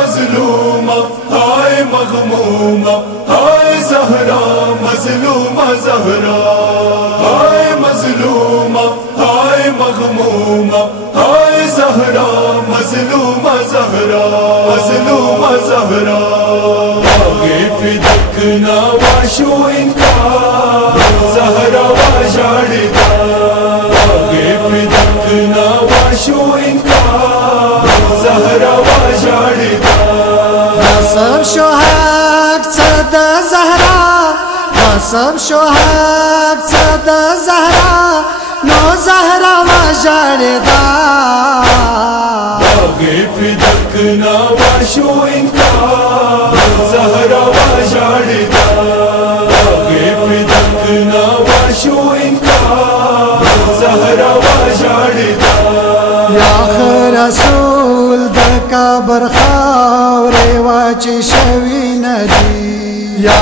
मजलूमा हाय मगमूमा हाय ज़हरा मजलूमा ज़हरा हाय मजलूमा हाय मगमूमा हाय ज़हरा मजलूमा ज़हरा मजलूमा ज़हरा आगे फिदक नावाशो इनका ज़हरा वाशाड़िदा आगे फिदक नावाशो इनका ज़हरा वाशाड़िदा सब शोहक सदा ज़हरा सब शोहक सदा ज़हरा नो ज़हरा वाशाड़िदा आगे फिदक नावाशो इनका ज़हरा वाशाड़िदा आगे फिदक नावाशो इनका ज़हरा वाशाड़िदा या रसूल दका बरखावरे वाची शवी नदी या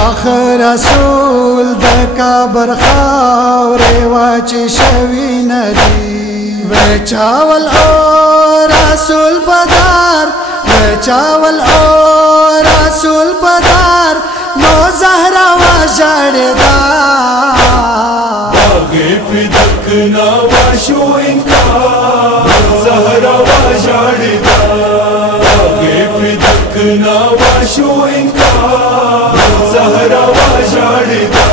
रसूल दका बरखावरे वाची शवी नदी वे चावल और रसूल पदार वे चावल और रसूल पदार नो ज़हरा वाशाड़िदा आगे फिदक नावाशो इनका ज़हरा वाशाड़िदा आगे फिदक नावाशो इनका ज़हरा वाशाड़िदा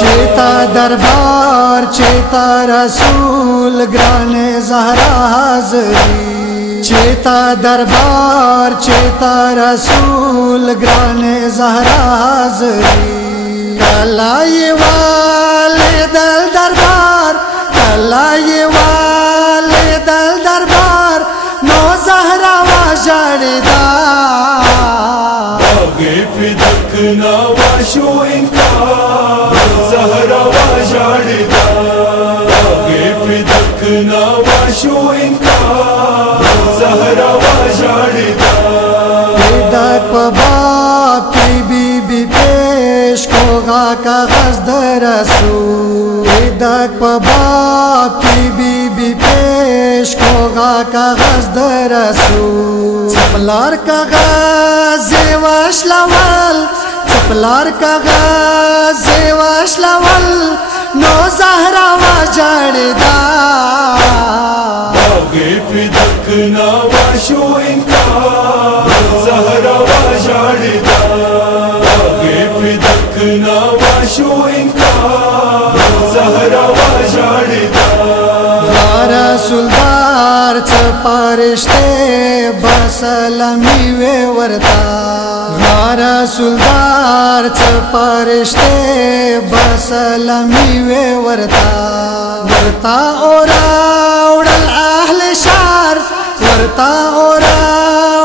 चेता दरबार चेता रसूल ग्राने ज़हरा हाज़री चेता दरबार चेता रसूल ग्राने ज़हरा हाज़री कला ये वाले दल दरबार कला ये वाले दल दरबार नो ज़हरा वाशाड़िदा आगे फिदक नावाशो इनका ज़हरा वाशाड़िदा आगे फिदक नावाशो इनका ज़हरा वाशाड़िदा फिदक बाप की बीबी पेश होगा कागज़ रसूल फिदक बाप की बीबी पेश होगा कागज़ रसूल चपलार कागज़ वाशलावल चपलार कागज़ वाशलावल नो ज़हरा वाशाड़िदा आगे फिदक नावाशो इनका ज़हरा वाशाड़िदा आगे फिदक नावाशो इनका ज़हरा वाशाड़िदा रसूलदार चपारिश्ते बसलमी वे वरता रसूलदार चपारिश्ते बसलमी वे वरता वरता ओरा उड़ल अहल शार वरता ओरा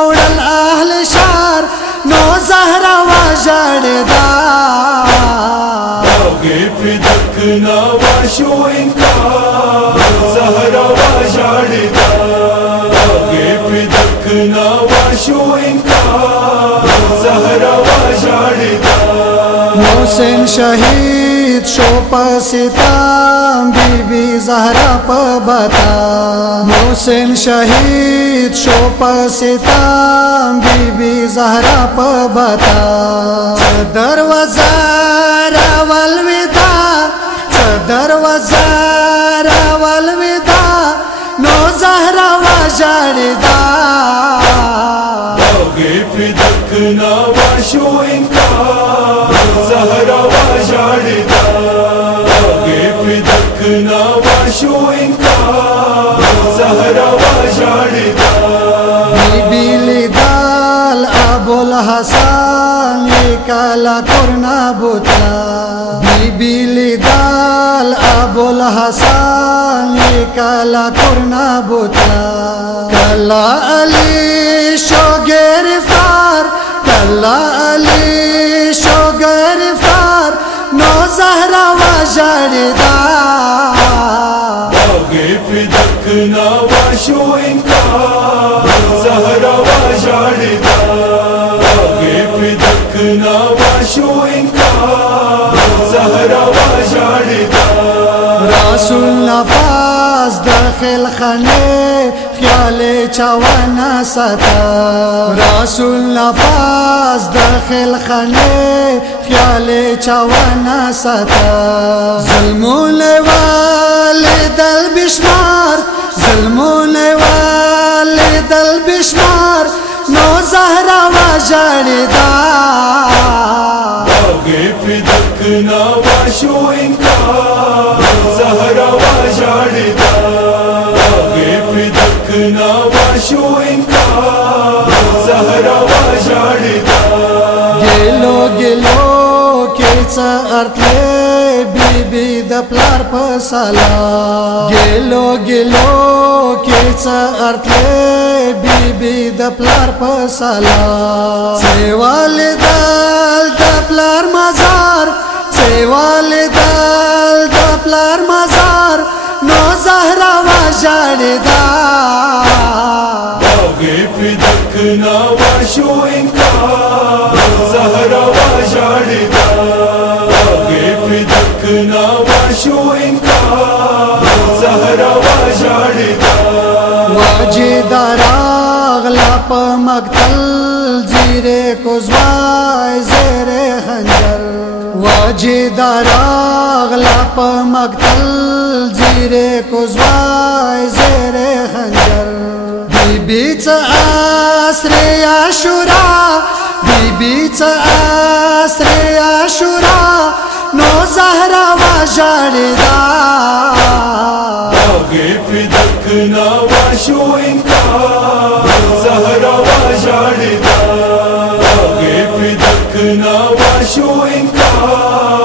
उड़ल अहल शार नो ज़हरा वाशाड़िदा आगे फिदक नावाशो इनका ज़हरा वाशाड़िदा आगे फिदक नावाशो इनका ज़हरा वाशाड़िदा मोहसिन शहीद शोपा सिताम बीबी ज़हरा पबता मोहसिन शहीद शोपा सिताम बीबी ज़हरा पबता सदर वज़ारा वलविदा सदर वज़ारा वलविदा नो ज़हरा वाशाड़िदा आगे फिदक नावाशो इनका ज़हरा वाशाड़िदा आगे फिदक नावाशो इनका ज़हरा वाशाड़िदा बीबी लिदाल अबुल हसन काला कुरना बुतला बीबी लिदाल अबुल हसन काला कुरना बुतला कला अली शो गिरफ्तार कला अली शो गिरफ्तार नो ज़हरा वाशाड़िदा आगे फिदक नावाशो इनका ज़हरा वाशाड़िदा आगे फिदक नावाशो इनका ज़हरा वाशाड़िदा रसूल नफास दाखिल खाने ख्याले चवाना सता रसूल नफास दखल खाने ख्याले चवाना सता ज़ुल्मों वाले दल बिशमार ज़ुल्मों वाले दल बिशमार नो ज़हरा वजड़दा फिदक नवाशो इनकार ज़हरा वजड़दा फिदक नवाशो इनकार ज़हरा वजड़दा गेलो गेलो केच अर्थले बीबी द प्लार पसाला गेलो गेलो केच अर्थले बीबी द प्लार पसाला सेवाले दल द प्लार मजार सेवाले दल द प्लार मजार नो ज़हरा वजड़दा फिदक नवाशो इनकार ज़हरा वजड़दा फिदक नवाशो इनकार ज़हरा वजड़दा वाजिदारागला प मक्तल जीरे कुज़वाय ज़ेरे खंजर वाजिदारागला प मक्तल जीरे कुज़वाय ज़ेरे खंजर बीबीच आसरे आशुरा बीबीच आसरे आशुरा नो ज़हरा वजड़दा फिदक नवाशो इनकार ज़हरा वजड़दा फिदक नवाशो इनकार